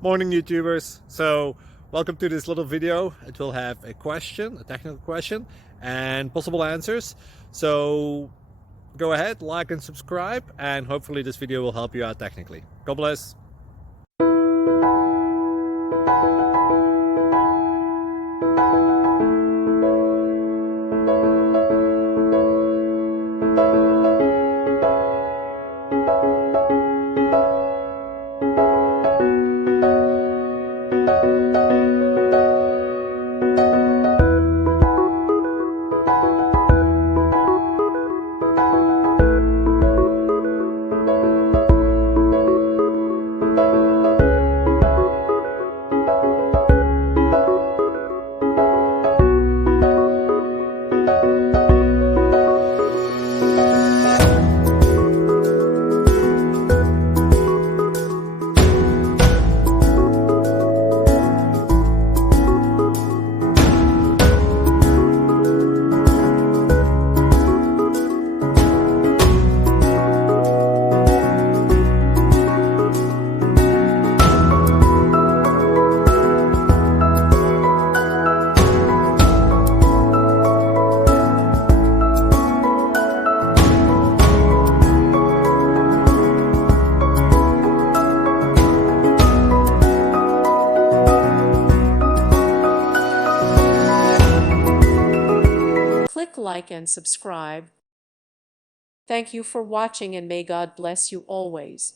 Morning YouTubers. So welcome to this little video. It will have a question, a technical question, and possible answers. So go ahead, like and subscribe, and hopefully this video will help you out technically. God bless. Click like and subscribe. Thank you for watching and may God bless you always.